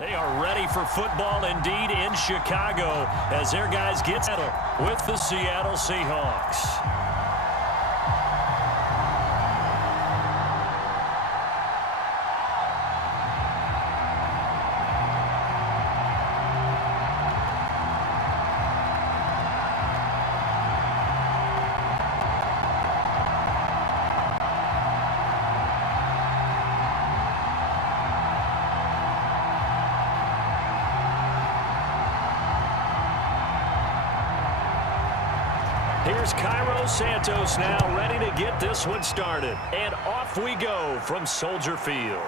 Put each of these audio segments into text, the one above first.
They are ready for football indeed in Chicago as their guys get settled with the Seattle Seahawks. Here's Cairo Santos now ready to get this one started. And off we go from Soldier Field.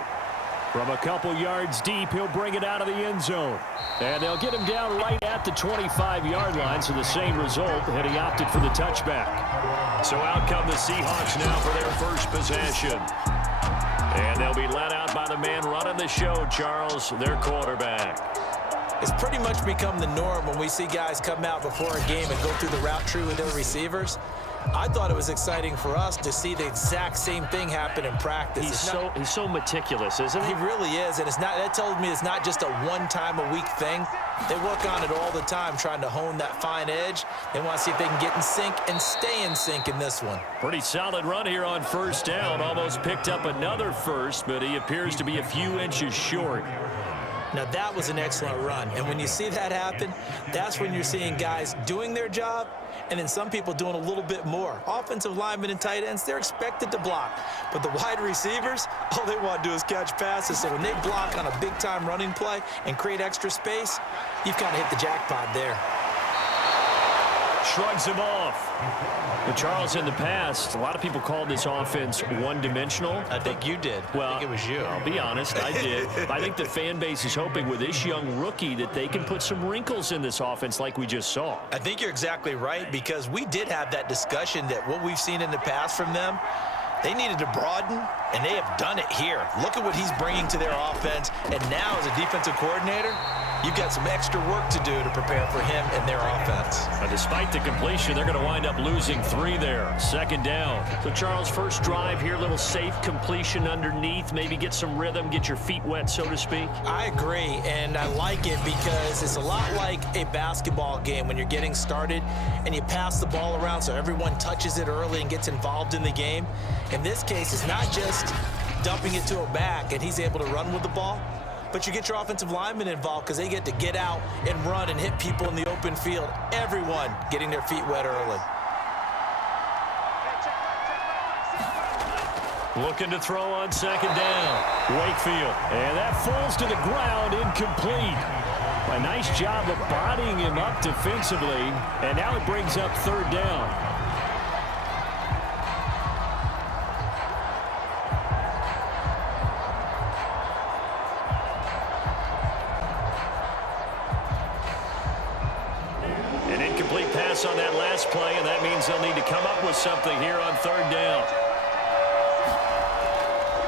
From a couple yards deep, he'll bring it out of the end zone. And they'll get him down right at the 25-yard line, so the same result, and he opted for the touchback. So out come the Seahawks now for their first possession. And they'll be led out by the man running the show, Charles, their quarterback. It's pretty much become the norm when we see guys come out before a game and go through the route tree with their receivers. I thought it was exciting for us to see the exact same thing happen in practice. He's so meticulous, isn't he? He really is, and that tells me it's not just a one-time-a-week thing. They work on it all the time, trying to hone that fine edge. They want to see if they can get in sync and stay in sync in this one. Pretty solid run here on first down. Almost picked up another first, but he appears to be a few inches short. Now, that was an excellent run, and when you see that happen, that's when you're seeing guys doing their job and then some people doing a little bit more. Offensive linemen and tight ends, they're expected to block, but the wide receivers, all they want to do is catch passes. So when they block on a big-time running play and create extra space, you've kind of hit the jackpot there. Shrugs him off. But Charles, in the past, a lot of people called this offense one-dimensional. I think you did. Well, I think it was you. I'll be honest, I did. I think the fan base is hoping with this young rookie that they can put some wrinkles in this offense like we just saw. I think you're exactly right, because we did have that discussion that what we've seen in the past from them, they needed to broaden, and they have done it here. Look at what he's bringing to their offense, and now as a defensive coordinator, you've got some extra work to do to prepare for him and their offense. But despite the completion, they're going to wind up losing 3 there. Second down. So, Charles, first drive here, little safe completion underneath. Maybe get some rhythm, get your feet wet, so to speak. I agree, and I like it because it's a lot like a basketball game when you're getting started and you pass the ball around so everyone touches it early and gets involved in the game. In this case, it's not just dumping it to a back and he's able to run with the ball, but you get your offensive linemen involved because they get to get out and run and hit people in the open field. Everyone getting their feet wet early. Looking to throw on second down. Wakefield. And that falls to the ground, incomplete. A nice job of bodying him up defensively. And now it brings up third down. On that last play, and that means they'll need to come up with something here on third down.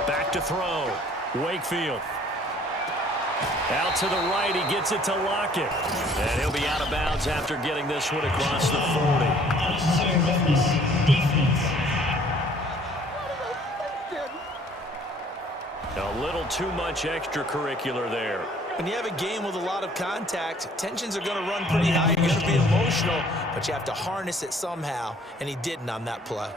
Back to throw. Wakefield. Out to the right, he gets it to Lockett. And he'll be out of bounds after getting this one across the 40. A little too much extracurricular there. When you have a game with a lot of contact, tensions are going to run pretty high. You're going to be emotional, but you have to harness it somehow, and he didn't on that play.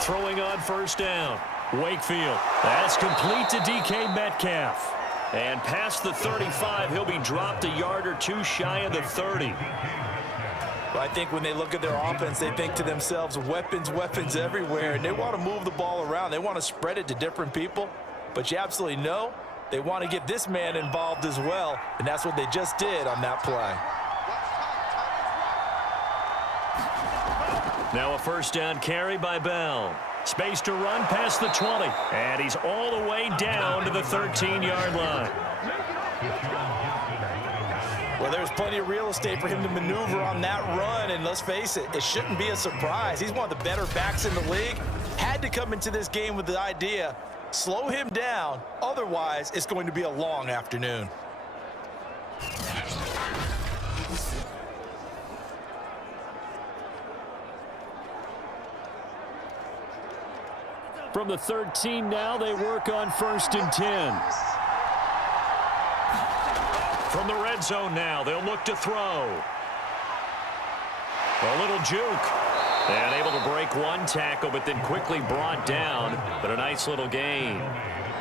Throwing on first down. Wakefield. That's complete to DK Metcalf. And past the 35, he'll be dropped a yard or two shy of the 30. Well, I think when they look at their offense, they think to themselves, weapons, weapons everywhere, and they want to move the ball around. They want to spread it to different people, but you absolutely know they want to get this man involved as well, and that's what they just did on that play. Now a first down carry by Bell. Space to run past the 20, and he's all the way down to the 13-yard line. Well, there's plenty of real estate for him to maneuver on that run, and let's face it, it shouldn't be a surprise. He's one of the better backs in the league. Had to come into this game with the idea, slow him down, otherwise it's going to be a long afternoon. From the 13 now, they work on 1st and 10. From the red zone now, they'll look to throw. A little juke. And able to break one tackle, but then quickly brought down. But a nice little gain.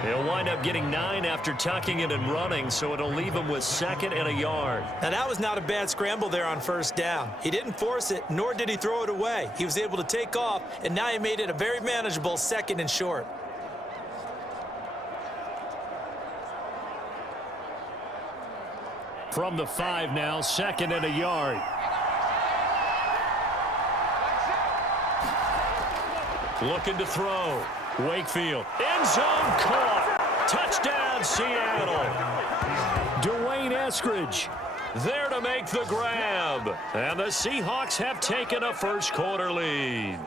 He'll wind up getting 9 after tucking it and running, so it'll leave him with 2nd and a yard. Now, that was not a bad scramble there on 1st down. He didn't force it, nor did he throw it away. He was able to take off, and now he made it a very manageable 2nd and short. From the 5 now, 2nd and a yard. Looking to throw. Wakefield. End zone caught. Touchdown, Seattle. Dwayne Eskridge there to make the grab. And the Seahawks have taken a first-quarter lead.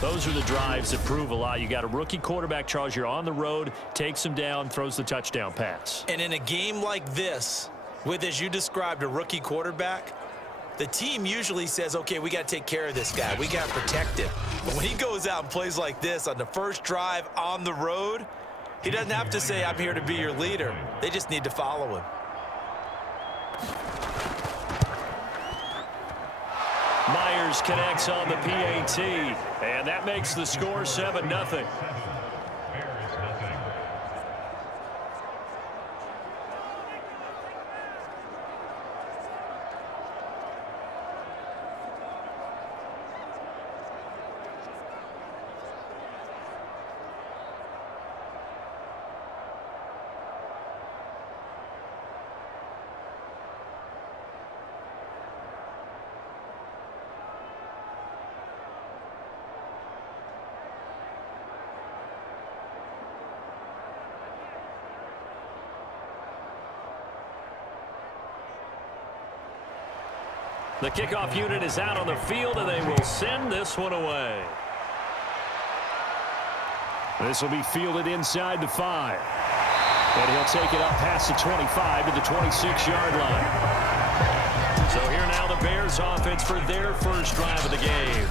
Those are the drives that prove a lot. You got a rookie quarterback, Charles. You're on the road, takes him down, throws the touchdown pass. And in a game like this, with, as you described, a rookie quarterback, the team usually says, okay, we got to take care of this guy. We got to protect him. But when he goes out and plays like this on the first drive on the road, he doesn't have to say, I'm here to be your leader. They just need to follow him. Myers connects on the PAT, and that makes the score 7-0. The kickoff unit is out on the field, and they will send this one away. This will be fielded inside the 5. And he'll take it up past the 25 to the 26-yard line. So here now the Bears offense for their first drive of the game.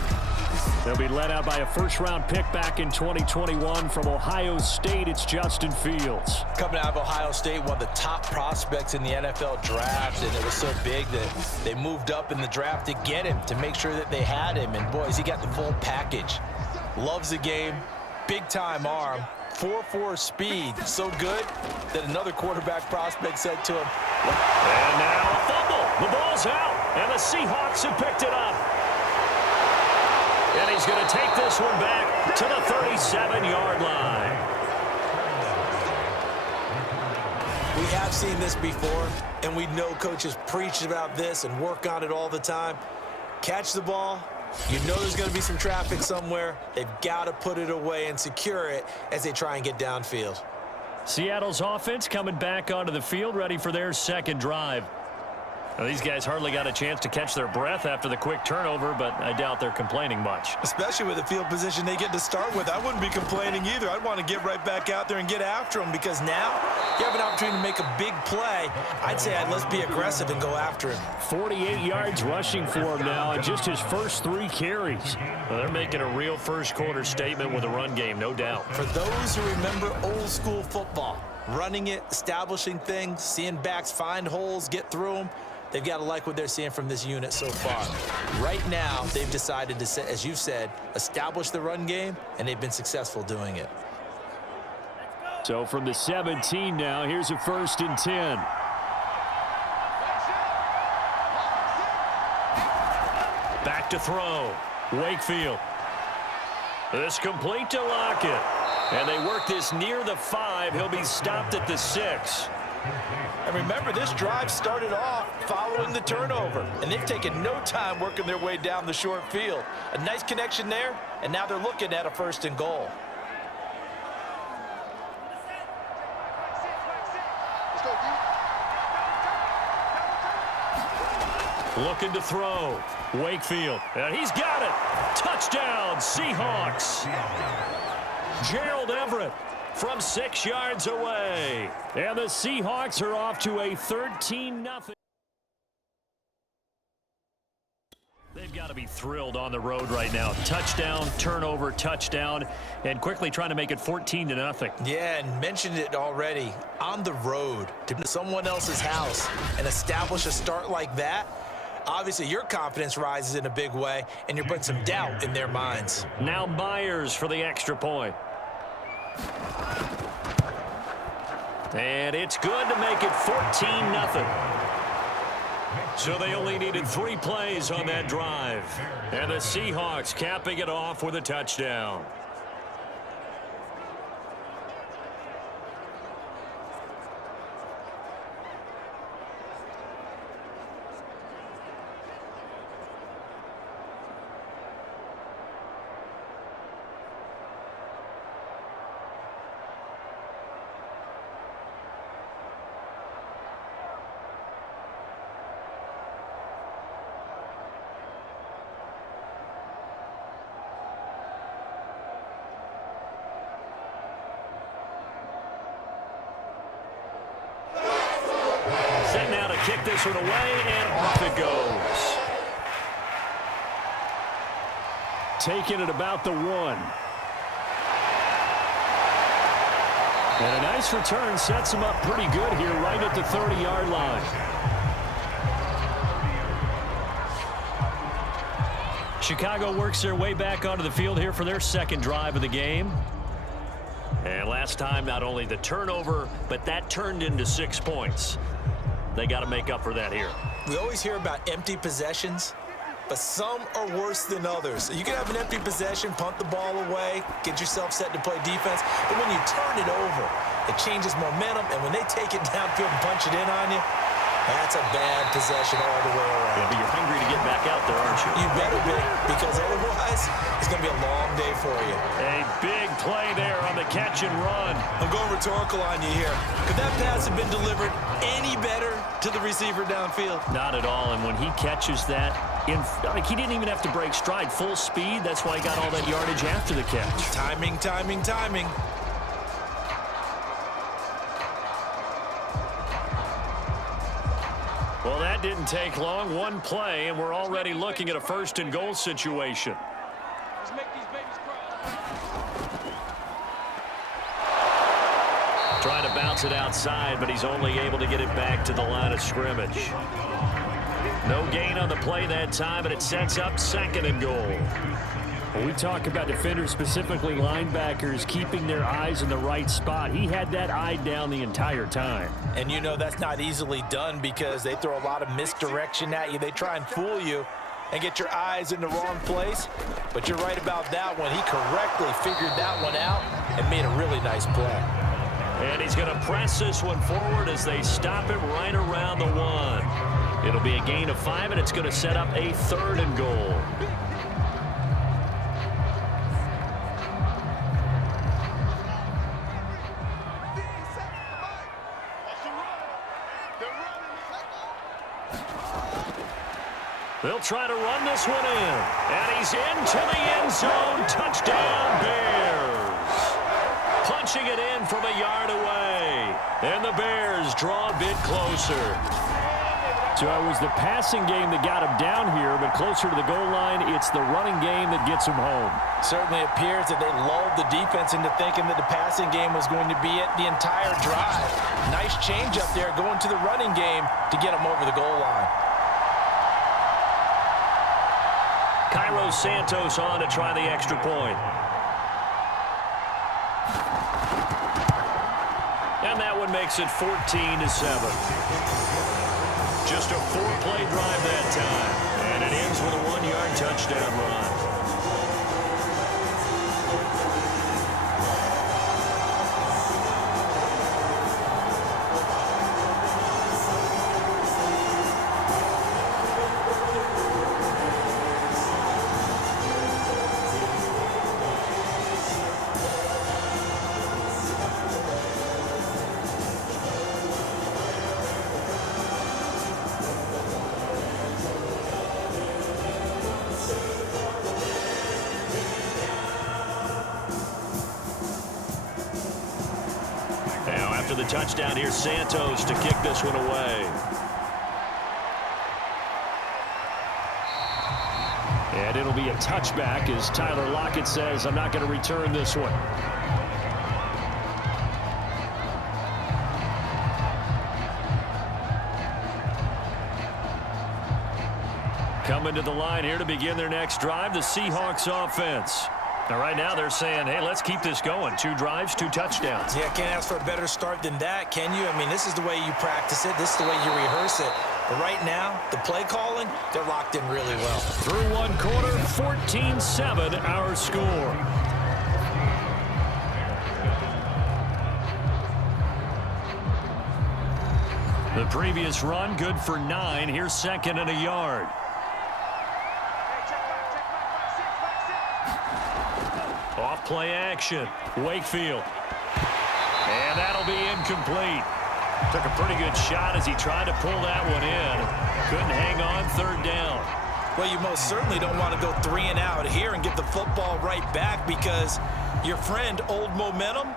They'll be led out by a first-round pick back in 2021 from Ohio State. It's Justin Fields. Coming out of Ohio State, one of the top prospects in the NFL draft, and it was so big that they moved up in the draft to get him, to make sure that they had him. And, boys, he got the full package. Loves the game, big-time arm, 4.4 speed, so good that another quarterback prospect said to him. And now a fumble. The ball's out, and the Seahawks have picked it up. And he's going to take this one back to the 37-yard line. We have seen this before, and we know coaches preach about this and work on it all the time. Catch the ball. You know there's going to be some traffic somewhere. They've got to put it away and secure it as they try and get downfield. Seattle's offense coming back onto the field, ready for their second drive. Well, these guys hardly got a chance to catch their breath after the quick turnover, but I doubt they're complaining much. Especially with the field position they get to start with. I wouldn't be complaining either. I'd want to get right back out there and get after them, because now you have an opportunity to make a big play. I'd say let's be aggressive and go after him. 48 yards rushing for him now in just his first 3 carries. Well, they're making a real first-quarter statement with a run game, no doubt. For those who remember old-school football, running it, establishing things, seeing backs find holes, get through them, they've got to like what they're seeing from this unit so far. Right now, they've decided to, as you said, establish the run game, and they've been successful doing it. So from the 17 now, here's a 1st and 10. Back to throw. Wakefield. This complete to Lockett. And they work this near the 5. He'll be stopped at the 6. And remember, this drive started off following the turnover, and they've taken no time working their way down the short field. A nice connection there, and now they're looking at a 1st and goal. Looking to throw. Wakefield. And he's got it. Touchdown, Seahawks. Gerald Everett from 6 yards away. And the Seahawks are off to a 13-0. They've got got to be thrilled on the road right now. Touchdown, turnover, touchdown, and quickly trying to make it 14-0. Yeah, and mentioned it already. On the road to someone else's house and establish a start like that, obviously your confidence rises in a big way, and you're putting some doubt in their minds. Now Myers for the extra point. And it's good to make it 14-0. So they only needed 3 plays on that drive. And the Seahawks capping it off with a touchdown. Now to kick this one away, and off it goes. Taking it about the 1. And a nice return sets him up pretty good here right at the 30-yard line. Chicago works their way back onto the field here for their second drive of the game. And last time, not only the turnover, but that turned into 6 points. They got to make up for that here. We always hear about empty possessions, but some are worse than others. You can have an empty possession, punt the ball away, get yourself set to play defense, but when you turn it over, it changes momentum, and when they take it downfield and punch it in on you, that's a bad possession all the way around. Yeah, but you're hungry to get back out there, aren't you? You better be, because otherwise, it's going to be a long day for you. A big play there on the catch and run. I'm going rhetorical on you here. Could that pass have been delivered any better to the receiver downfield? Not at all, and when he catches that, he didn't even have to break stride. Full speed, that's why he got all that yardage after the catch. Timing, timing, timing. Well, that didn't take long. 1 play, and we're already looking at a 1st and goal situation. Let's make these babies cry. Trying to bounce it outside, but he's only able to get it back to the line of scrimmage. No gain on the play that time, and it sets up 2nd and goal. When we talk about defenders, specifically linebackers, keeping their eyes in the right spot, he had that eye down the entire time. And you know that's not easily done because they throw a lot of misdirection at you. They try and fool you and get your eyes in the wrong place. But you're right about that one. He correctly figured that one out and made a really nice play. And he's going to press this one forward as they stop it right around the 1. It'll be a gain of 5, and it's going to set up a 3rd and goal. They'll try to run this one in. And he's into the end zone. Touchdown, Bears. Punching it in from a yard away. And the Bears draw a bit closer. So it was the passing game that got him down here, but closer to the goal line, it's the running game that gets him home. Certainly appears that they lulled the defense into thinking that the passing game was going to be it the entire drive. Nice change up there going to the running game to get him over the goal line. Santos on to try the extra point. And that one makes it 14-7. Just a 4-play drive that time. And it ends with a 1-yard touchdown run. After the touchdown, here's Santos to kick this one away. And it'll be a touchback as Tyler Lockett says, I'm not going to return this one. Coming to the line here to begin their next drive, the Seahawks offense. Now, right now they're saying, hey, let's keep this going. 2 drives, 2 touchdowns. Yeah, can't ask for a better start than that, can you? I mean, this is the way you practice it. This is the way you rehearse it. But right now, the play calling, they're locked in really well. Through 1 quarter, 14-7 our score. The previous run, good for 9. Here's 2nd and a yard. Off play action. Wakefield. And that'll be incomplete. Took a pretty good shot as he tried to pull that one in. Couldn't hang on 3rd down. Well, you most certainly don't want to go 3 and out here and get the football right back because your friend, Old Momentum,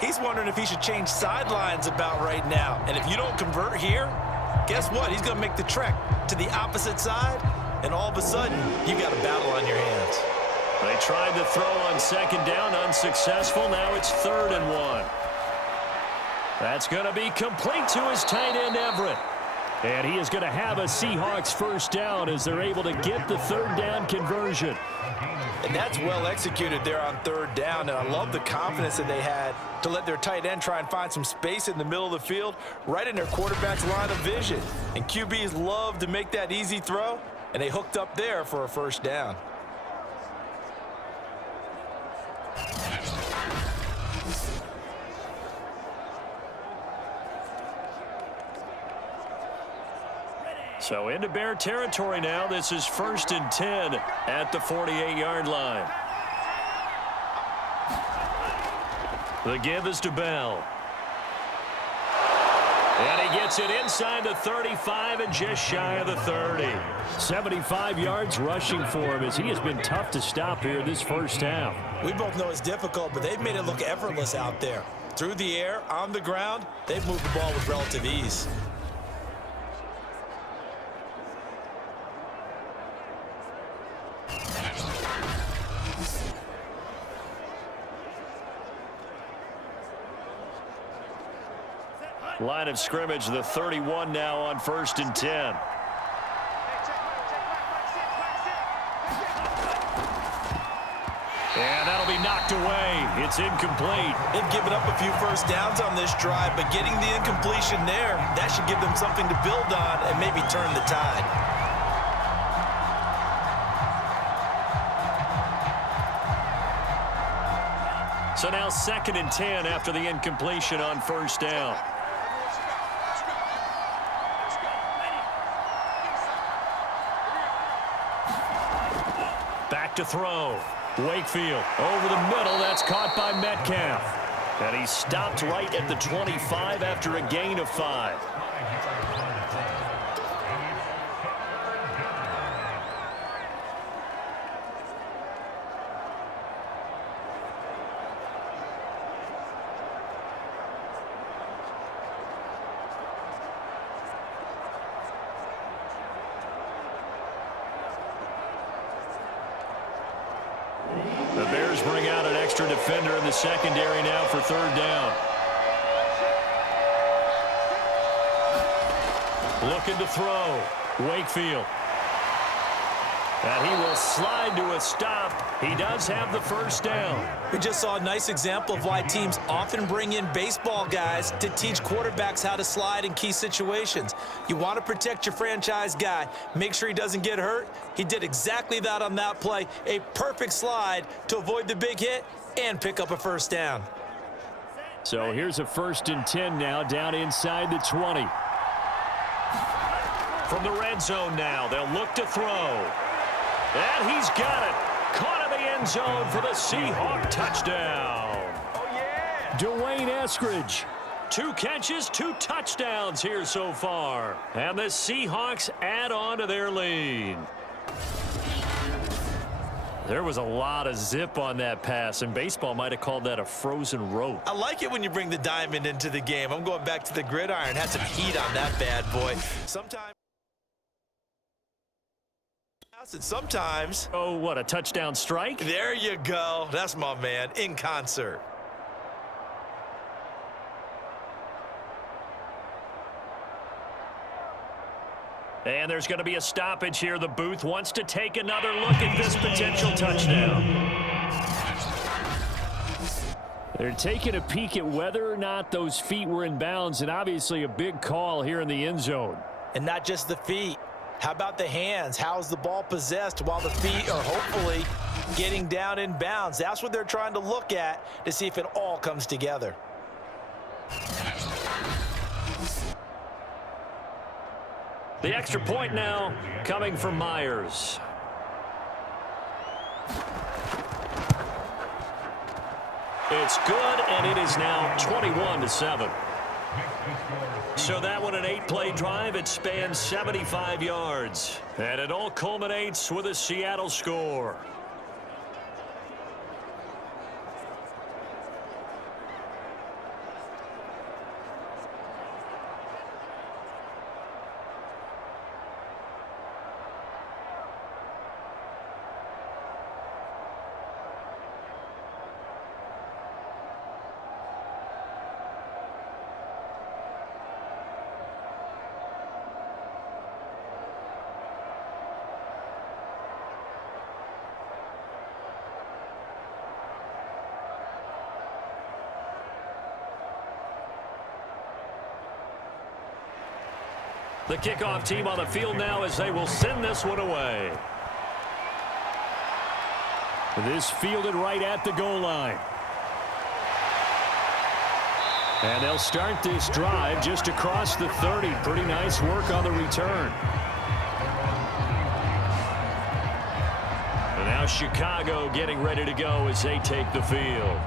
he's wondering if he should change sidelines about right now. And if you don't convert here, guess what? He's going to make the trek to the opposite side, and all of a sudden, you got a battle on your hands. They tried to throw on 2nd down, unsuccessful. Now it's 3rd and 1. That's going to be complete to his tight end, Everett. And he is going to have a Seahawks 1st down as they're able to get the 3rd down conversion. And that's well executed there on 3rd down. And I love the confidence that they had to let their tight end try and find some space in the middle of the field, right in their quarterback's line of vision. And QBs love to make that easy throw, and they hooked up there for a 1st down. So into Bear territory now. This is 1st and 10 at the 48-yard line. The give is to Bell. And he gets it inside the 35 and just shy of the 30. 75 yards rushing for him as he has been tough to stop here this 1st half. We both know it's difficult, but they've made it look effortless out there. Through the air, on the ground, they've moved the ball with relative ease. Line of scrimmage, the 31 now on 1st and 10. And that'll be knocked away. It's incomplete. They've given up a few 1st downs on this drive, but getting the incompletion there, that should give them something to build on and maybe turn the tide. So now 2nd and 10 after the incompletion on 1st down. Back to throw. Wakefield over the middle. That's caught by Metcalf. And he stopped right at the 25 after a gain of 5. The Bears bring out an extra defender in the secondary now for 3rd down. Looking to throw. Wakefield. And he will slide to a stop. He does have the 1st down. We just saw a nice example of why teams often bring in baseball guys to teach quarterbacks how to slide in key situations. You want to protect your franchise guy. Make sure he doesn't get hurt. He did exactly that on that play. A perfect slide to avoid the big hit and pick up a 1st down. So here's a 1st and 10 now down inside the 20. From the red zone now, they'll look to throw. And he's got it. Caught in the end zone for the Seahawk touchdown. Oh, yeah. Dwayne Eskridge. 2 catches, 2 touchdowns here so far. And the Seahawks add on to their lead. There was a lot of zip on that pass, and baseball might have called that a frozen rope. I like it when you bring the diamond into the game. I'm going back to the gridiron. Had some heat on that bad boy. Sometimes And sometimes. Oh, what, a touchdown strike? There you go. That's my man in concert. And there's going to be a stoppage here. The booth wants to take another look at this potential touchdown. They're taking a peek at whether or not those feet were in bounds, and obviously a big call here in the end zone. And not just the feet. How about the hands? How's the ball possessed while the feet are hopefully getting down in bounds? That's what they're trying to look at to see if it all comes together. The extra point now coming from Myers. It's good, and it is now 21-7. So that one, an 8-play drive. It spans 75 yards. And it all culminates with a Seattle score. The kickoff team on the field now as they will send this one away. This fielded right at the goal line. And they'll start this drive just across the 30. Pretty nice work on the return. And now Chicago getting ready to go as they take the field.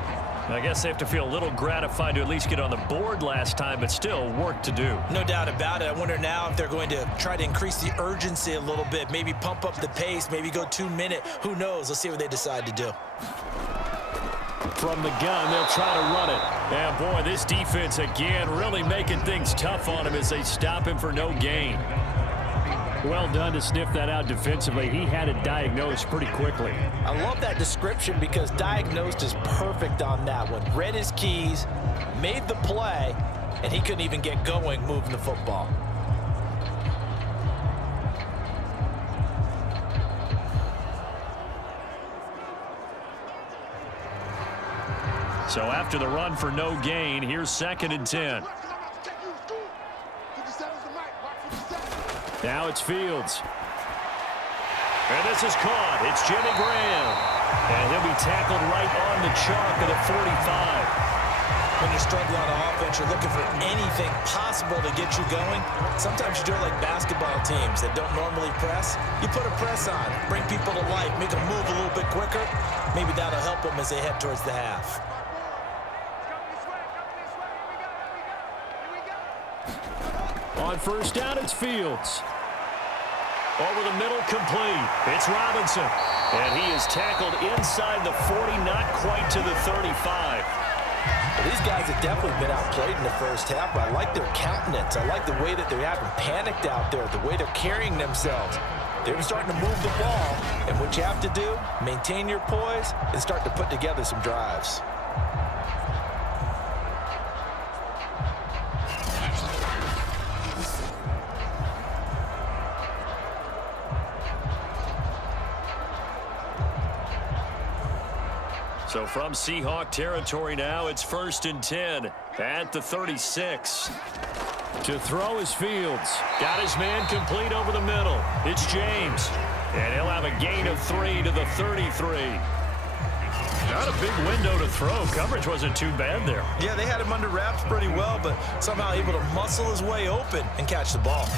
I guess they have to feel a little gratified to at least get on the board last time, but still work to do. No doubt about it. I wonder now if they're going to try to increase the urgency a little bit, maybe pump up the pace, maybe go 2-minute. Who knows? Let's see what they decide to do. From the gun, they'll try to run it. And boy, this defense again really making things tough on him as they stop him for no gain. Well done to sniff that out defensively. He had it diagnosed pretty quickly. I love that description because diagnosed is perfect on that one. Read his keys, made the play, and he couldn't even get going moving the football. So after the run for no gain, here's 2nd and 10. Now it's Fields. And this is caught. It's Jimmy Graham. And he'll be tackled right on the chalk at the 45. When you're struggling on offense, you're looking for anything possible to get you going. Sometimes you do it like basketball teams that don't normally press. You put a press on, bring people to life, make them move a little bit quicker. Maybe that'll help them as they head towards the half. On first down, it's Fields. Over the middle, complete. It's Robinson. And he is tackled inside the 40, not quite to the 35. Well, these guys have definitely been outplayed in the first half, but I like their countenance. I like the way that they haven't panicked out there, the way they're carrying themselves. They're starting to move the ball, and what you have to do, maintain your poise and start to put together some drives. So from Seahawk territory now, it's 1st and 10 at the 36. To throw is Fields. Got his man complete over the middle. It's James. And he'll have a gain of 3 to the 33. Not a big window to throw. Coverage wasn't too bad there. Yeah, they had him under wraps pretty well, but somehow able to muscle his way open and catch the ball.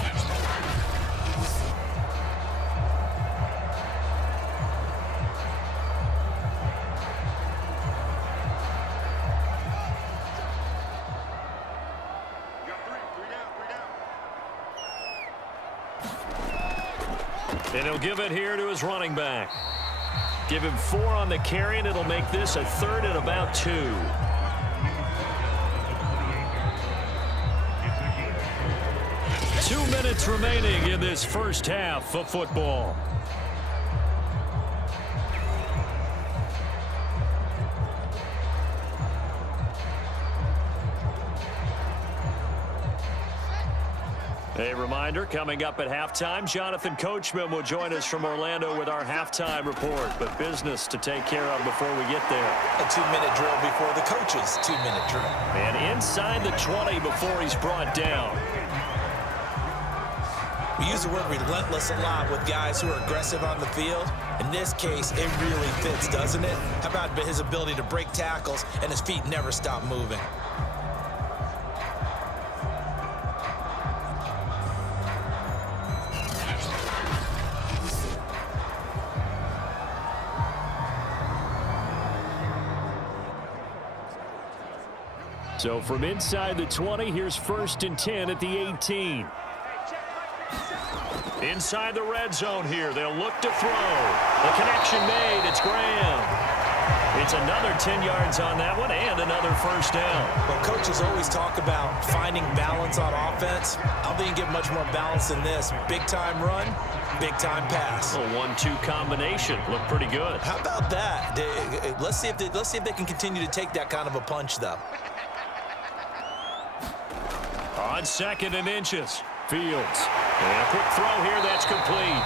And he'll give it here to his running back. Give him 4 on the carry, and it'll make this a 3rd and about 2. Two minutes remaining in this first half of football. A reminder, coming up at halftime, Jonathan Coachman will join us from Orlando with our halftime report, but business to take care of before we get there. A 2-minute drill before the coach's 2-minute drill. And inside the 20 before he's brought down. We use the word relentless a lot with guys who are aggressive on the field. In this case, it really fits, doesn't it? How about his ability to break tackles and his feet never stop moving? So from inside the 20, here's 1st and 10 at the 18. Inside the red zone here, they'll look to throw. The connection made, it's Graham. It's another 10 yards on that one and another first down. Well, coaches always talk about finding balance on offense. I don't think you get much more balance than this. Big-time run, big-time pass. A 1-2 combination. Looked pretty good. How about that? Let's see if they can continue to take that kind of a punch, though. On 2nd and inches, Fields. And a quick throw here, that's complete.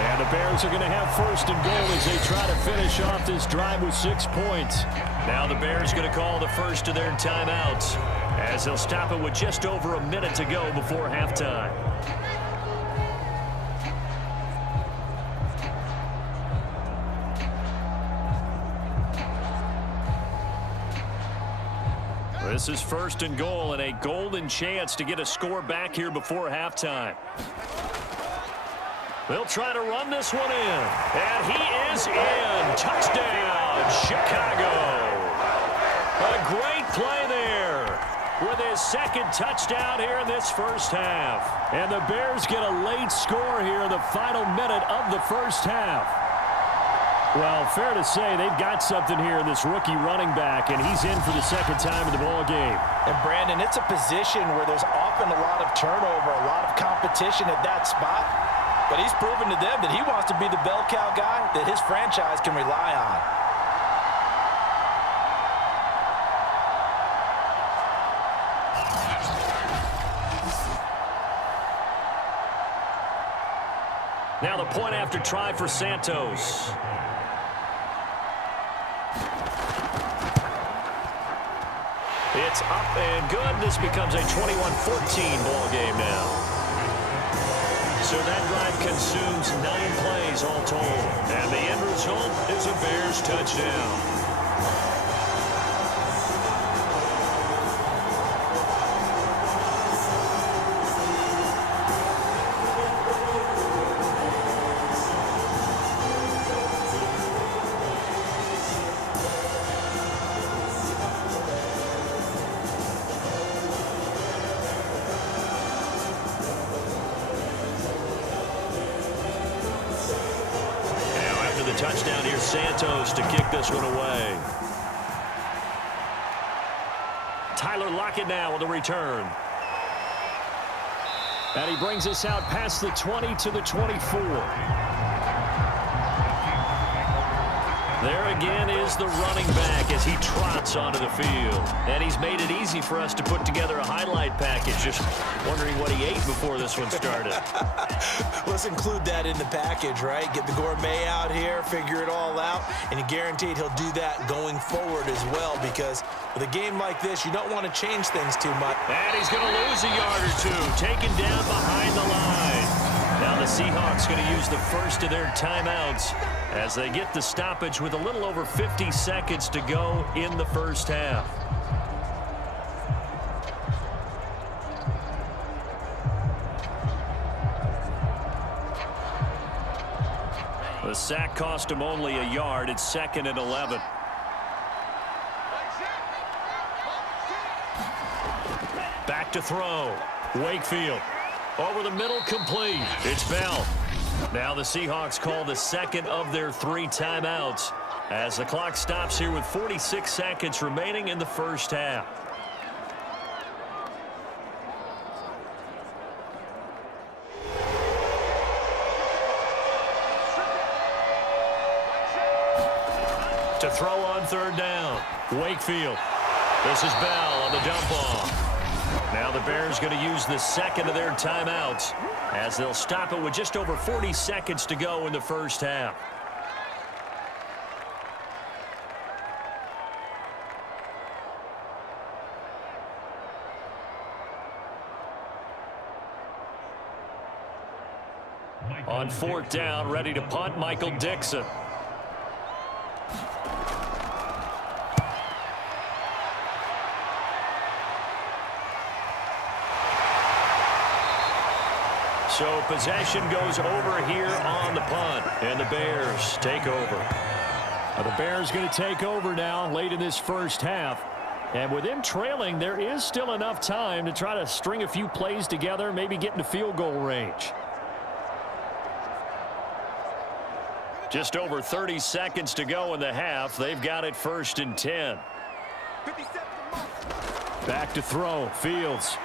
And the Bears are going to have 1st and goal as they try to finish off this drive with 6 points. Now the Bears going to call the first of their timeouts as they'll stop it with just over a minute to go before halftime. This is 1st and goal and a golden chance to get a score back here before halftime. They'll try to run this one in. And he is in. Touchdown, Chicago. A great play there with his 2nd touchdown here in this first half. And the Bears get a late score here in the final minute of the first half. Well, fair to say they've got something here in this rookie running back, and he's in for the 2nd time in the ball game. And, Brandon, it's a position where there's often a lot of turnover, a lot of competition at that spot. But he's proven to them that he wants to be the bell cow guy that his franchise can rely on. Now the point after try for Santos. It's up and good. This becomes a 21-14 ball game now. So that drive consumes 9 plays all told. And the end result is a Bears touchdown. Touchdown here, Santos to kick this one away. Tyler Lockett now with the return. And he brings us out past the 20 to the 24. There again is the running back as he trots onto the field. And he's made it easy for us to put together a highlight package. Just wondering what he ate before this one started. Let's include that in the package, right? Get the gourmet out here, figure it all out, and you're guaranteed he'll do that going forward as well, because with a game like this, you don't want to change things too much. And he's going to lose a yard or two, taken down behind the line. Now the Seahawks going to use the first of their timeouts as they get the stoppage with a little over 50 seconds to go in the first half. The sack cost him only a yard. It's 2nd and 11. Back to throw. Wakefield. Over the middle, complete. It's Bell. Now the Seahawks call the 2nd of their 3 timeouts as the clock stops here with 46 seconds remaining in the first half. To throw on 3rd down. Wakefield. This is Bell on the dump off. Now the Bears going to use the second of their timeouts as they'll stop it with just over 40 seconds to go in the first half. On fourth down, ready to punt, Michael Dixon. So possession goes over here on the punt, and the Bears take over. Well, the Bears going to take over now late in this first half. And with them trailing, there is still enough time to try to string a few plays together, maybe get into field goal range. Just over 30 seconds to go in the half. They've got it 1st and 10. Back to throw. Fields.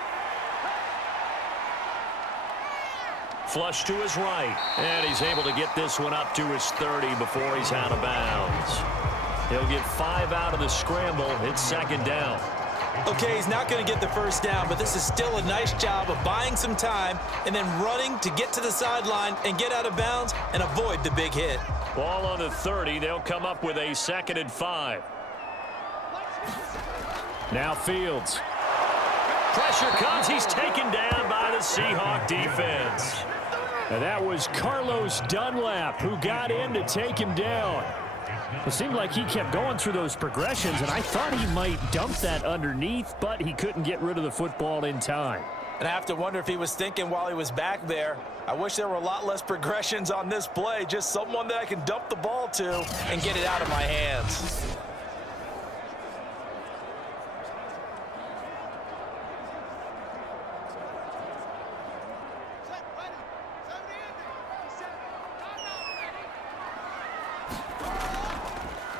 Flush to his right. And he's able to get this one up to his 30 before he's out of bounds. He'll get 5 out of the scramble. It's 2nd down. Okay, he's not going to get the first down, but this is still a nice job of buying some time and then running to get to the sideline and get out of bounds and avoid the big hit. Ball on the 30. They'll come up with a 2nd and 5. Now Fields. Pressure comes. He's taken down by the Seahawk defense. And that was Carlos Dunlap who got in to take him down. It seemed like he kept going through those progressions, and I thought he might dump that underneath, but he couldn't get rid of the football in time. And I have to wonder if he was thinking while he was back there, I wish there were a lot less progressions on this play, just someone that I can dump the ball to and get it out of my hands.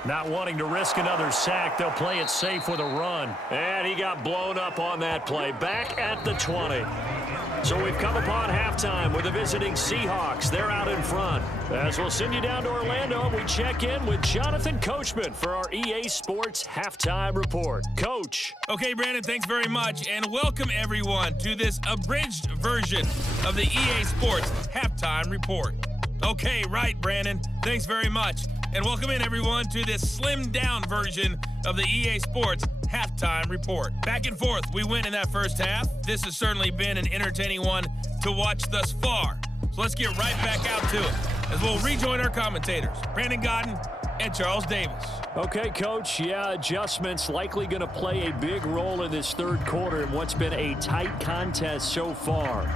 Not wanting to risk another sack, they'll play it safe with a run. And he got blown up on that play. Back at the 20. So we've come upon halftime with the visiting Seahawks. They're out in front. As we'll send you down to Orlando, we check in with Jonathan Coachman for our EA Sports Halftime Report. Coach. Okay, Brandon, thanks very much. And welcome, everyone, to this abridged version of the EA Sports Halftime Report. Okay, right, Brandon. Thanks very much. And welcome in, everyone, to this slimmed-down version of the EA Sports Halftime Report. Back and forth, we win in that first half. This has certainly been an entertaining one to watch thus far. So let's get right back out to it as we'll rejoin our commentators, Brandon Godden and Charles Davis. Okay, Coach, adjustments likely going to play a big role in this third quarter in what's been a tight contest so far.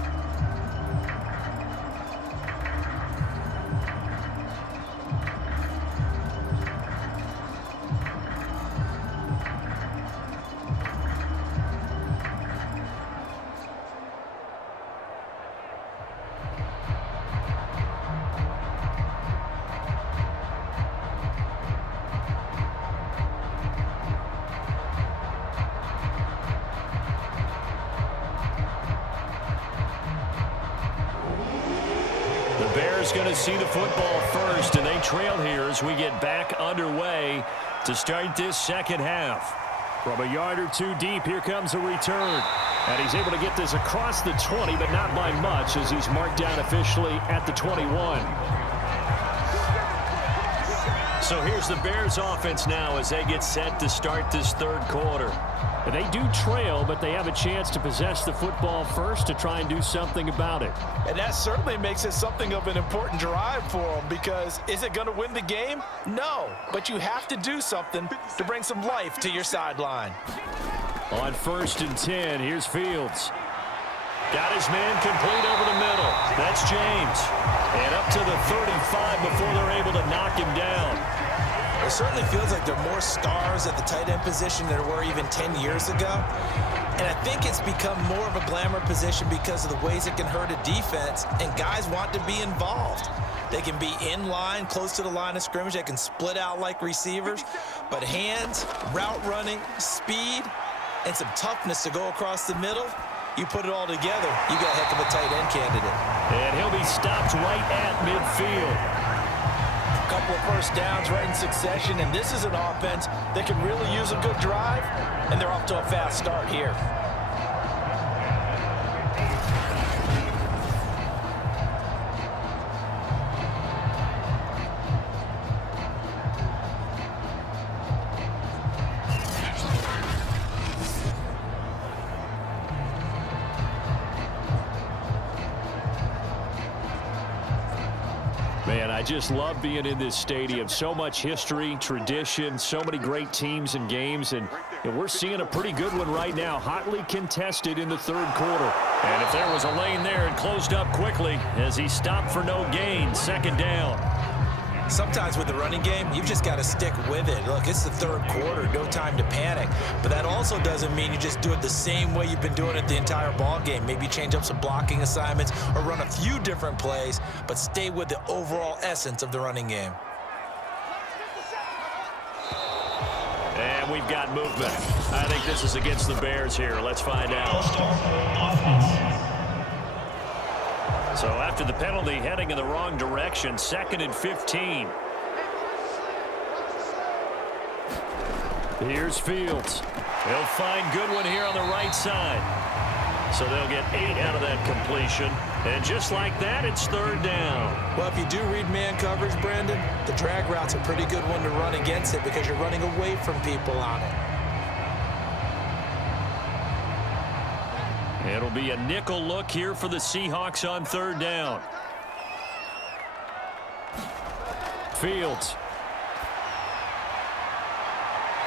Going to see the football first, and they trail here as we get back underway to start this second half. From a yard or two deep, here comes a return. And he's able to get this across the 20, but not by much as he's marked down officially at the 21. So here's the Bears offense now as they get set to start this third quarter. And they do trail, but they have a chance to possess the football first to try and do something about it. And that certainly makes it something of an important drive for them, because is it going to win the game? No, but you have to do something to bring some life to your sideline. On 1st and 10, here's Fields. Got his man complete over the middle. That's James. And up to the 35 before they're able to knock him down. It certainly feels like there are more stars at the tight end position than there were even 10 years ago. And I think it's become more of a glamour position because of the ways it can hurt a defense, and guys want to be involved. They can be in line, close to the line of scrimmage. They can split out like receivers. But hands, route running, speed, and some toughness to go across the middle, you put it all together, you got a heck of a tight end candidate. And he'll be stopped right at midfield. Couple of first downs right in succession, and this is an offense that can really use a good drive, and they're off to a fast start here. Man, I just love being in this stadium. So much history, tradition, so many great teams and games, and we're seeing a pretty good one right now, hotly contested in the third quarter. And if there was a lane there, it closed up quickly as he stopped for no gain, second down. Sometimes with the running game, you've just got to stick with it. Look, it's the third quarter, no time to panic. But that also doesn't mean you just do it the same way you've been doing it the entire ball game. Maybe change up some blocking assignments or run a few different plays, but stay with the overall essence of the running game. And we've got movement. I think this is against the Bears here. Let's find out. So after the penalty, heading in the wrong direction, 2nd and 15. Here's Fields. He'll find Goodwin here on the right side. So they'll get 8 out of that completion. And just like that, it's third down. Well, if you do read man coverage, Brandon, the drag route's a pretty good one to run against it because you're running away from people on it. It'll be a nickel look here for the Seahawks on third down. Fields.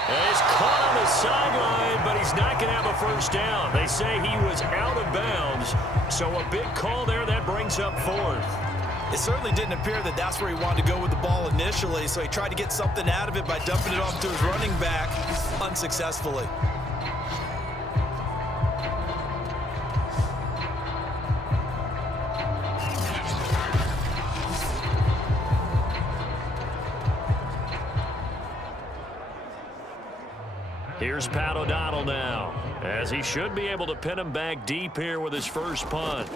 And he's caught on the sideline, but he's not going to have a first down. They say he was out of bounds, so a big call there that brings up 4th. It certainly didn't appear that that's where he wanted to go with the ball initially, so he tried to get something out of it by dumping it off to his running back unsuccessfully. Here's Pat O'Donnell now, as he should be able to pin him back deep here with his first punt.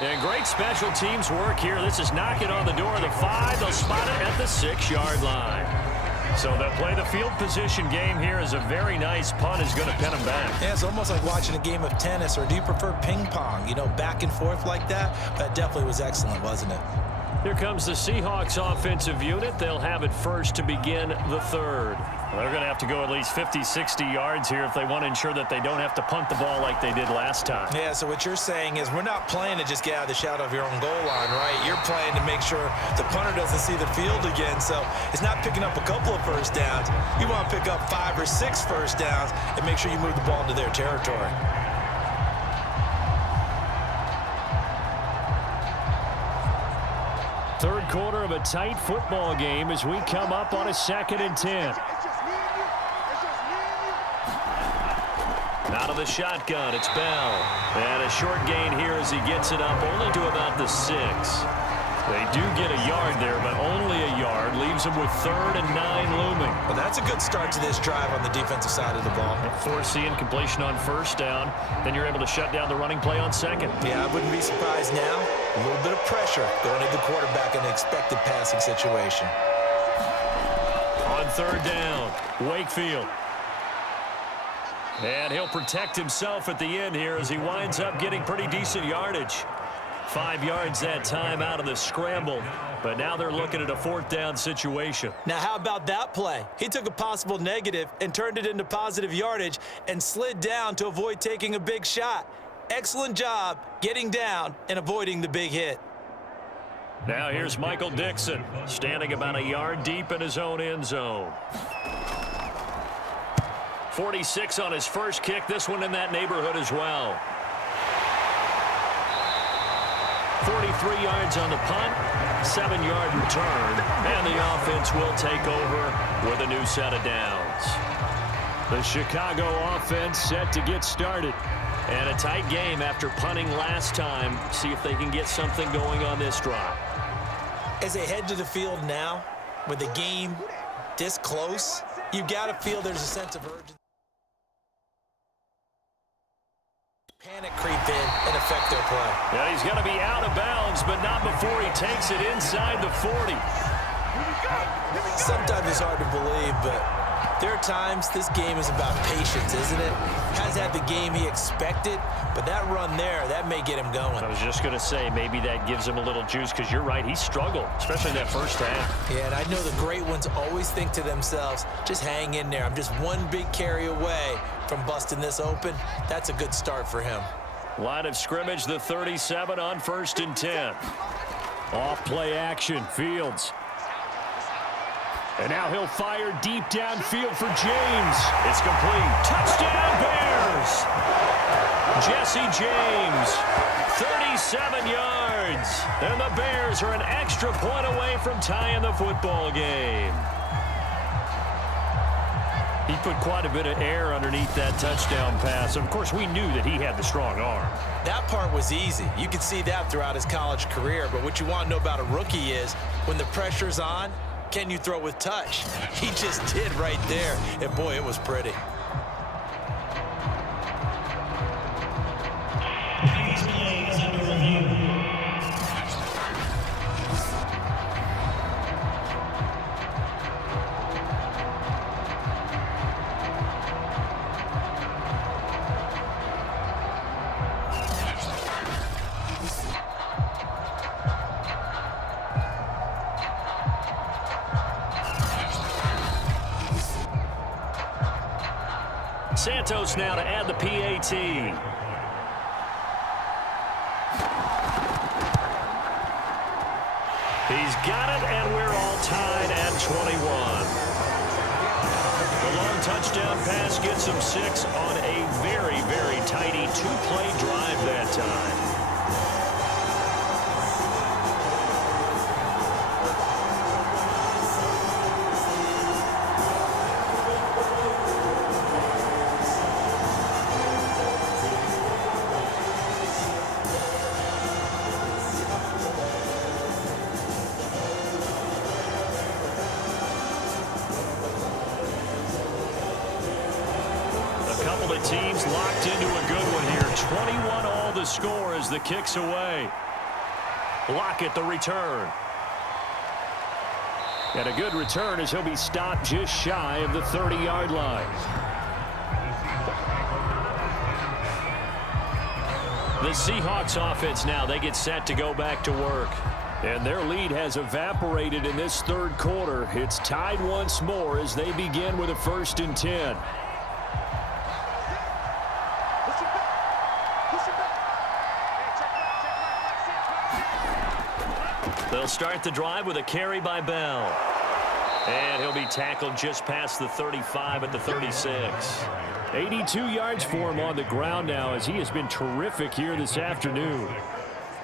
And great special teams work here. This is knocking on the door of the 5. They'll spot it at the 6-yard line. So they'll play the field position game here as a very nice punt is going to pin him back. Yeah, it's almost like watching a game of tennis, or do you prefer ping pong? You know, back and forth like that? That definitely was excellent, wasn't it? Here comes the Seahawks offensive unit. They'll have it first to begin the third. They're going to have to go at least 50, 60 yards here if they want to ensure that they don't have to punt the ball like they did last time. Yeah, so what you're saying is we're not playing to just get out of the shadow of your own goal line, right? You're playing to make sure the punter doesn't see the field again. So it's not picking up a couple of first downs. You want to pick up 5 or 6 first downs and make sure you move the ball into their territory. Third quarter of a tight football game as we come up on a 2nd and 10. Out of the shotgun, it's Bell. And a short gain here as he gets it up only to about the 6. They do get a yard there, but only a yard. Leaves them with 3rd and 9 looming. Well, that's a good start to this drive on the defensive side of the ball. Forcing completion on first down. Then you're able to shut down the running play on second. Yeah, I wouldn't be surprised now. A little bit of pressure going into the quarterback in an expected passing situation. On third down, Wakefield. And he'll protect himself at the end here as he winds up getting pretty decent yardage. 5 yards that time out of the scramble, but now they're looking at a 4th down situation. Now, how about that play? He took a possible negative and turned it into positive yardage and slid down to avoid taking a big shot. Excellent job getting down and avoiding the big hit. Now here's Michael Dixon, standing about a yard deep in his own end zone. 46 on his first kick, this one in that neighborhood as well. 43 yards on the punt, 7-yard return, and the offense will take over with a new set of downs. The Chicago offense set to get started. And a tight game after punting last time. See if they can get something going on this drive. As they head to the field now, with the game this close, you've got to feel there's a sense of urgency. Panic creep in and affect their play. Yeah, he's going to be out of bounds, but not before he takes it inside the 40. Sometimes it's hard to believe, but There are times this game is about patience, isn't it? Has had the game he expected, but that run there, that may get him going. I was just going to say, maybe that gives him a little juice, because you're right, he struggled, especially in that first half. Yeah, and I know the great ones always think to themselves, just hang in there. I'm just one big carry away from busting this open. That's a good start for him. Line of scrimmage, the 37 on 1st and 10. Off play action, Fields. And now he'll fire deep downfield for James. It's complete. Touchdown, Bears! Jesse James, 37 yards. And the Bears are an extra point away from tying the football game. He put quite a bit of air underneath that touchdown pass. Of course, we knew that he had the strong arm. That part was easy. You could see that throughout his college career. But what you want to know about a rookie is when the pressure's on, can you throw with touch? He just did right there. And, boy, it was pretty. Santos now to add the PAT. He's got it, and we're all tied at 21. The long touchdown pass gets him 6 on a very, very tidy 2-play drive that time. Couple of teams locked into a good one here. 21 all to score as the kick's away. Lockett the return. And a good return as he'll be stopped just shy of the 30-yard line. The Seahawks offense now, they get set to go back to work. And their lead has evaporated in this third quarter. It's tied once more as they begin with a 1st and 10. They'll start the drive with a carry by Bell. And he'll be tackled just past the 35 at the 36. 82 yards for him on the ground now as he has been terrific here this afternoon.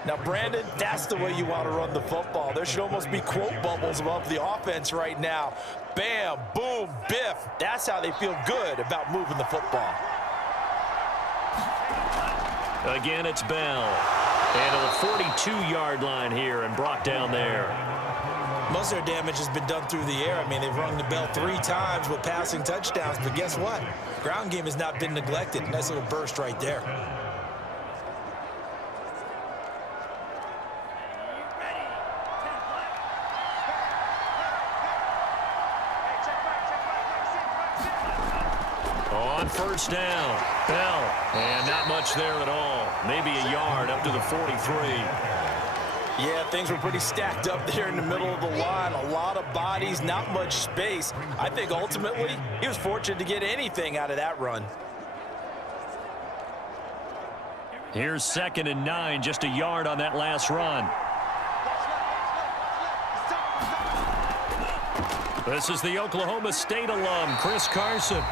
Now, Brandon, that's the way you want to run the football. There should almost be quote bubbles above the offense right now. Bam, boom, biff. That's how they feel good about moving the football. Again, it's Bell. And to the 42-yard line here and brought down there. Most of their damage has been done through the air. I mean, they've rung the bell 3 times with passing touchdowns, but guess what? Ground game has not been neglected. Nice little burst right there. On 1st down, Bell, and not much there at all. Maybe a yard up to the 43. Yeah, things were pretty stacked up there in the middle of the line. A lot of bodies, not much space. I think ultimately he was fortunate to get anything out of that run. Here's 2nd and 9, just a yard on that last run. This is the Oklahoma State alum, Chris Carson.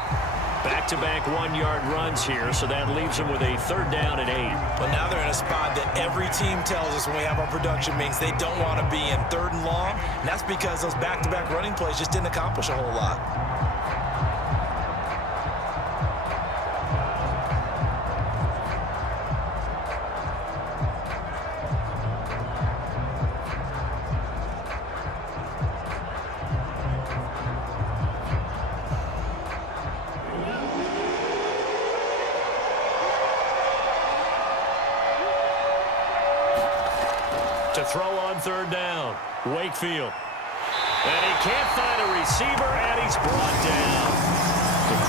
Back-to-back 1-yard runs here, so that leaves them with a 3rd down and 8. But now they're in a spot that every team tells us when we have our production meetings they don't want to be in 3rd and long, and that's because those back-to-back running plays just didn't accomplish a whole lot. To throw on 3rd down, Wakefield. And he can't find a receiver, and he's brought down.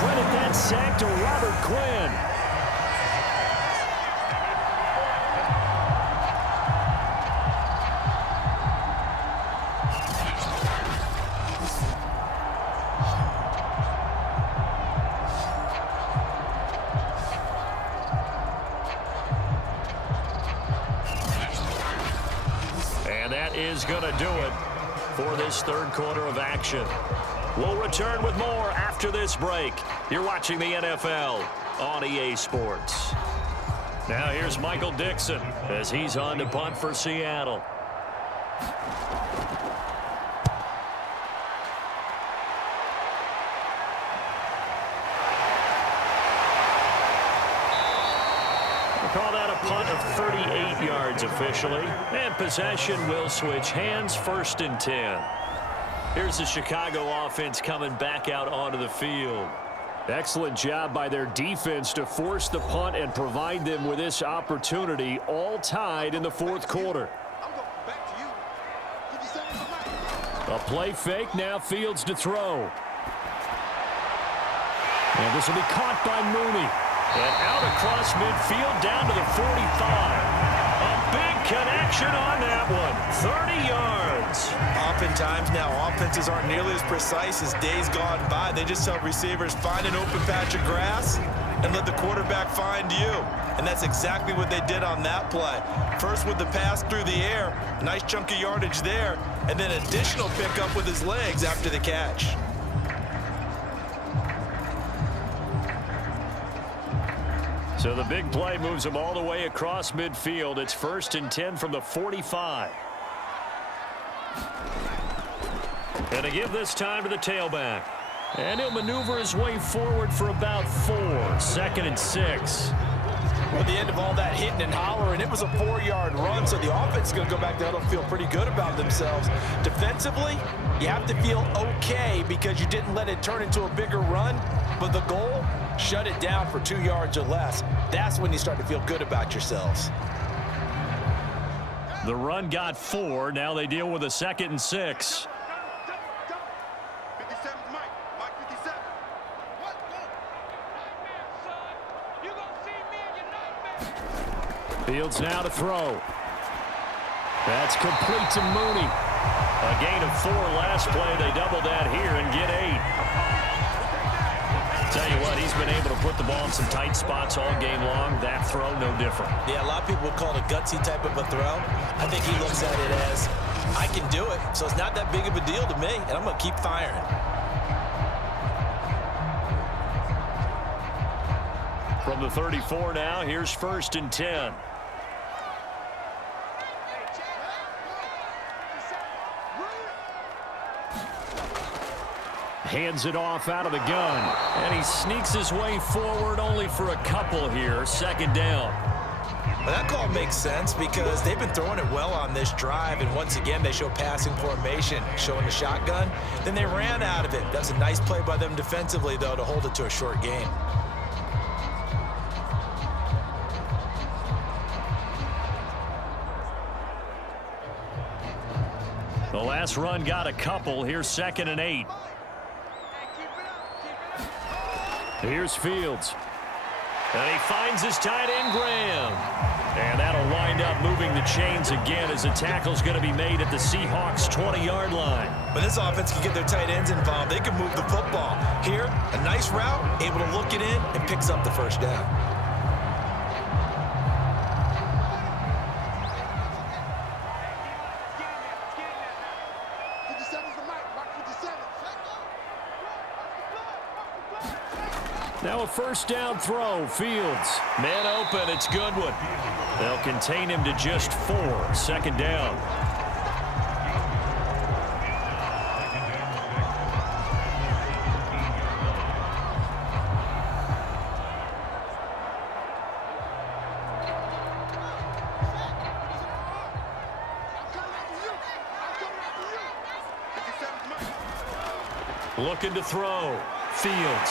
credit that sack to Robert Quinn. And that is going to do it for this third quarter of action. We'll return with more after this break. You're watching the NFL on EA Sports. Now here's Michael Dixon as he's on to punt for Seattle. Call that a punt of 38 yards officially. And possession will switch hands, 1st and 10. Here's the Chicago offense coming back out onto the field. Excellent job by their defense to force the punt and provide them with this opportunity, all tied in the fourth quarter. A play fake, now Fields to throw. And this will be caught by Mooney. And out across midfield down to the 45. A big connection on that one. 30 yards. Oftentimes now, offenses aren't nearly as precise as days gone by. They just help receivers find an open patch of grass and let the quarterback find you. And that's exactly what they did on that play. First with the pass through the air, nice chunk of yardage there, and then additional pickup with his legs after the catch. So the big play moves them all the way across midfield. It's 1st and 10 from the 45. And to give this time to the tailback. And he'll maneuver his way forward for about 4. 2nd and 6. Well, the end of all that hitting and hollering, it was a 4-yard run, so the offense is going to go back there and feel pretty good about themselves. Defensively, you have to feel okay because you didn't let it turn into a bigger run, but the goal, shut it down for 2 yards or less. That's when you start to feel good about yourselves. The run got 4. Now they deal with a 2nd and 6. Fields now to throw. That's complete to Mooney. A gain of 4 last play. They double that here and get 8. Tell you what, he's been able to put the ball in some tight spots all game long. That throw, no different. Yeah, a lot of people would call it a gutsy type of a throw. I think he looks at it as, I can do it, so it's not that big of a deal to me, and I'm going to keep firing. From the 34 now, here's 1st and 10. Hands it off out of the gun. And he sneaks his way forward only for a couple here. 2nd down. Well, that call makes sense because they've been throwing it well on this drive, and once again they show passing formation, showing the shotgun. Then they ran out of it. That's a nice play by them defensively, though, to hold it to a short game. The last run got a couple. Here's 2nd and 8. Here's Fields. And he finds his tight end, Graham. And that'll wind up moving the chains again as the tackle's going to be made at the Seahawks 20-yard line. When this offense can get their tight ends involved, they can move the football. Here, a nice route, able to look it in, and picks up the 1st down. Now a 1st down throw. Fields. Man open. It's Goodwin. They'll contain him to just 4. 2nd down. Looking to throw. Fields.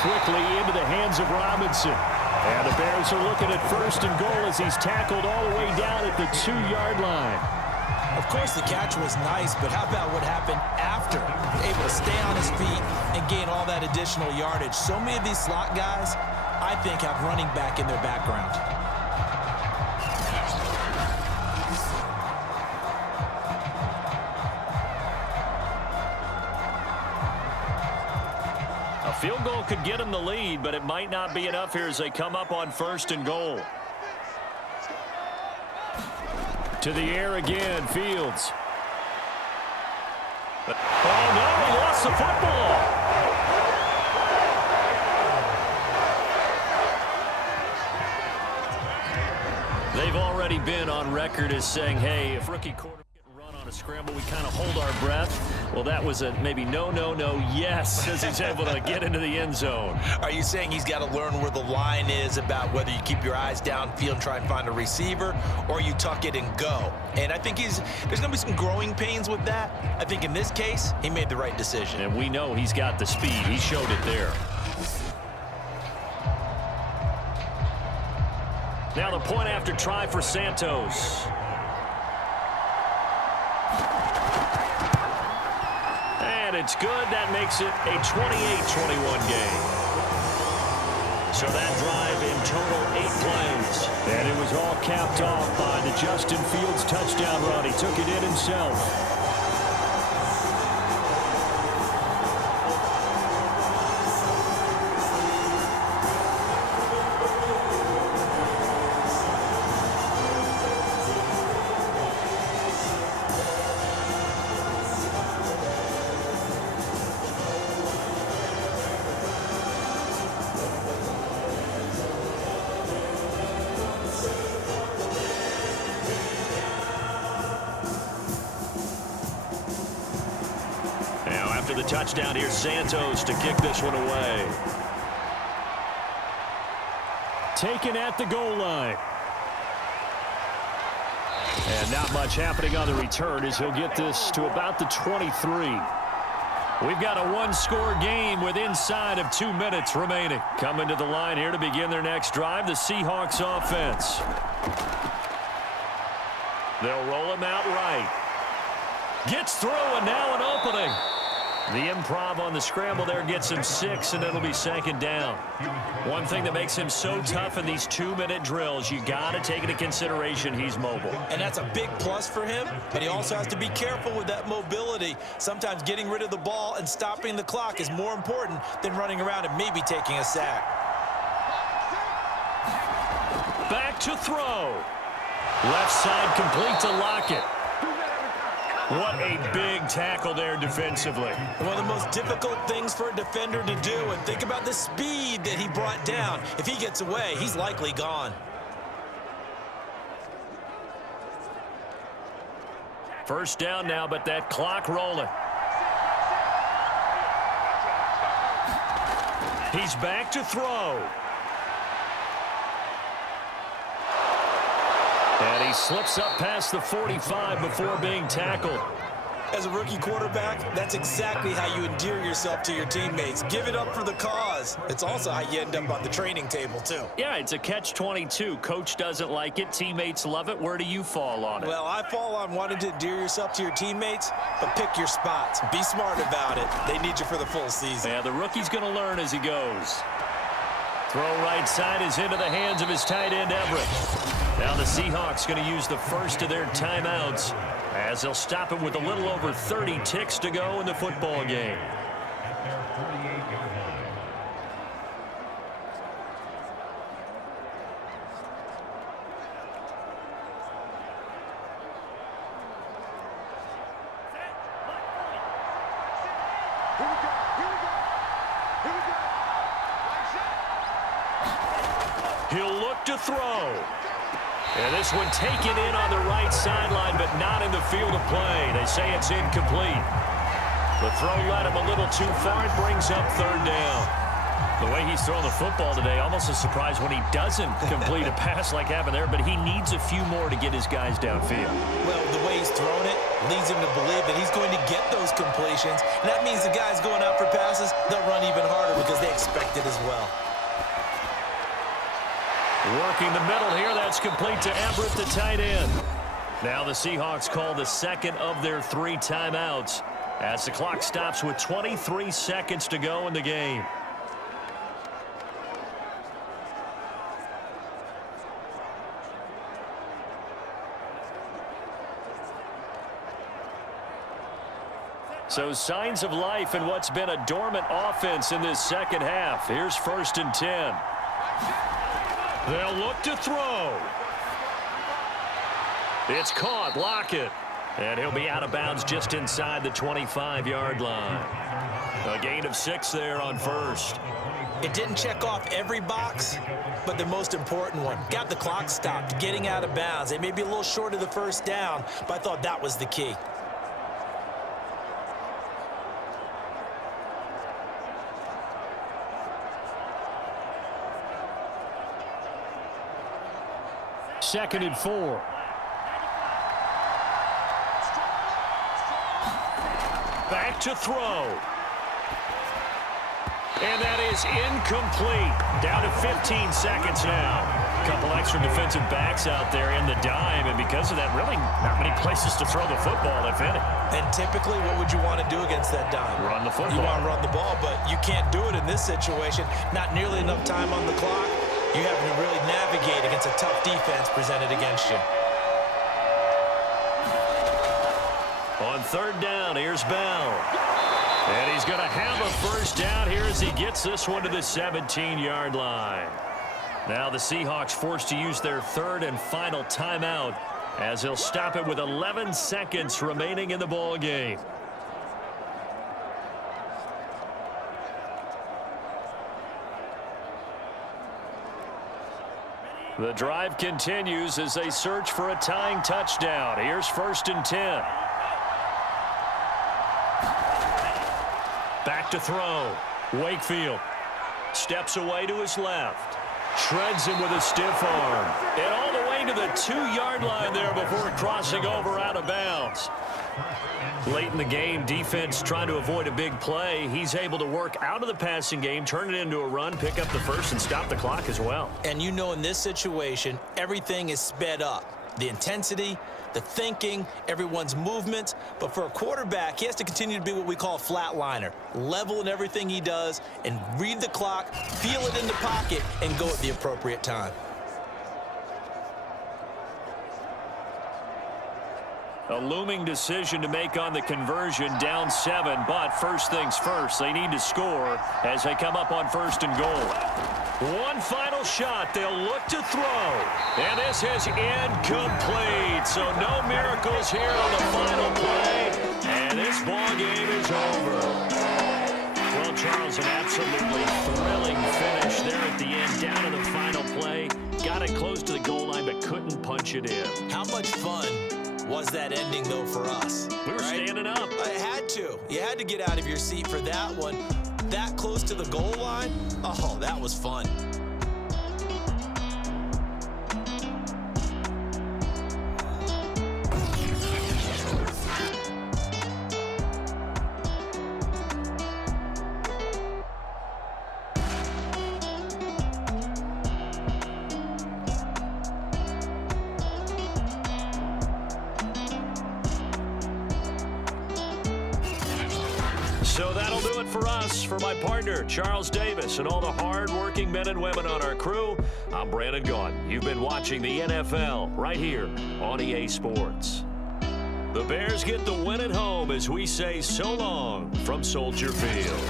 Quickly into the hands of Robinson. And the Bears are looking at 1st and goal as he's tackled all the way down at the 2-yard line. Of course, the catch was nice, but how about what happened after? Able to stay on his feet and gain all that additional yardage. So many of these slot guys, I think, have running back in their background. A field goal could get them the lead, but it might not be enough here as they come up on 1st and goal. To the air again, Fields. Oh, no, he lost the football. They've already been on record as saying, hey, if rookie quarterback run on a scramble, we kind of hold our breath. Well, that was a maybe no, yes, as he's able to get into the end zone. Are you saying he's got to learn where the line is about whether you keep your eyes downfield and try and find a receiver, or you tuck it and go? And I think there's going to be some growing pains with that. I think in this case, he made the right decision. And we know he's got the speed. He showed it there. Now the point after try for Santos. And it's good. That makes it a 28-21 game. So that drive in total 8 plays. And it was all capped off by the Justin Fields touchdown run. He took it in himself. After the touchdown, here's Santos to kick this one away. Taken at the goal line. And not much happening on the return as he'll get this to about the 23. We've got a one-score game with inside of 2 minutes remaining. Coming to the line here to begin their next drive, the Seahawks offense. They'll roll him out right. Gets through, and now an opening. The improv on the scramble there gets him 6, and it'll be 2nd down. One thing that makes him so tough in these 2-minute drills, you got to take into consideration he's mobile. And that's a big plus for him, but he also has to be careful with that mobility. Sometimes getting rid of the ball and stopping the clock is more important than running around and maybe taking a sack. Back to throw. Left side complete to Lockett. What a big tackle there defensively. One of the most difficult things for a defender to do, and think about the speed that he brought down. If he gets away, he's likely gone. First down now, but that clock rolling. He's back to throw. And he slips up past the 45 before being tackled. As a rookie quarterback, that's exactly how you endear yourself to your teammates. Give it up for the cause. It's also how you end up on the training table, too. Yeah, it's a catch-22. Coach doesn't like it. Teammates love it. Where do you fall on it? Well, I fall on wanting to endear yourself to your teammates, but pick your spots. Be smart about it. They need you for the full season. Yeah, the rookie's going to learn as he goes. Throw right side is into the hands of his tight end, Everett. Now the Seahawks going to use the first of their timeouts as they'll stop it with a little over 30 ticks to go in the football game. He'll look to throw. And this one taken in on the right sideline, but not in the field of play. They say it's incomplete. The throw led him a little too far. It brings up 3rd down. The way he's throwing the football today, almost a surprise when he doesn't complete a pass like happened there, but he needs a few more to get his guys downfield. Well, the way he's thrown it leads him to believe that he's going to get those completions. And that means the guys going out for passes, they'll run even harder because they expect it as well. Working the middle here, that's complete to Everett, the tight end. Now the Seahawks call the second of their 3 timeouts as the clock stops with 23 seconds to go in the game. So signs of life in what's been a dormant offense in this second half. Here's 1st and 10. They'll look to throw. It's caught. Lockett. And he'll be out of bounds just inside the 25-yard line. A gain of 6 there on 1st. It didn't check off every box, but the most important one. Got the clock stopped, getting out of bounds. It may be a little short of the 1st down, but I thought that was the key. Second and 4. Back to throw. And that is incomplete. Down to 15 seconds now. A couple extra defensive backs out there in the dime, and because of that, really not many places to throw the football, if any. And typically, what would you want to do against that dime? Run the football. You want to run the ball, but you can't do it in this situation. Not nearly enough time on the clock. You're having to really navigate against a tough defense presented against you. On 3rd down, here's Bell. And he's going to have a 1st down here as he gets this one to the 17-yard line. Now the Seahawks forced to use their 3rd and final timeout as they'll stop it with 11 seconds remaining in the ball game. The drive continues as they search for a tying touchdown. Here's 1st and 10. Back to throw. Wakefield steps away to his left. Shreds him with a stiff arm. And all the way to the 2-yard line there before crossing over out of bounds. Late in the game, defense trying to avoid a big play. He's able to work out of the passing game, turn it into a run, pick up the 1st, and stop the clock as well. And you know in this situation, everything is sped up. The intensity, the thinking, everyone's movement. But for a quarterback, he has to continue to be what we call a flatliner. Level in everything he does and read the clock, feel it in the pocket, and go at the appropriate time. A looming decision to make on the conversion, down 7, but first things first, they need to score as they come up on 1st and goal. One final shot, they'll look to throw, and this is incomplete, so no miracles here on the final play, and this ball game is over. Well, Charles, an absolutely thrilling finish there at the end, down to the final play, got it close to the goal line, but couldn't punch it in. How much fun was that ending, though, for us? We were standing up. I had to. You had to get out of your seat for that one. That close to the goal line? Oh, that was fun. So that'll do it for us. For my partner, Charles Davis, and all the hard-working men and women on our crew, I'm Brandon Gaudin. You've been watching the NFL right here on EA Sports. The Bears get the win at home as we say so long from Soldier Field.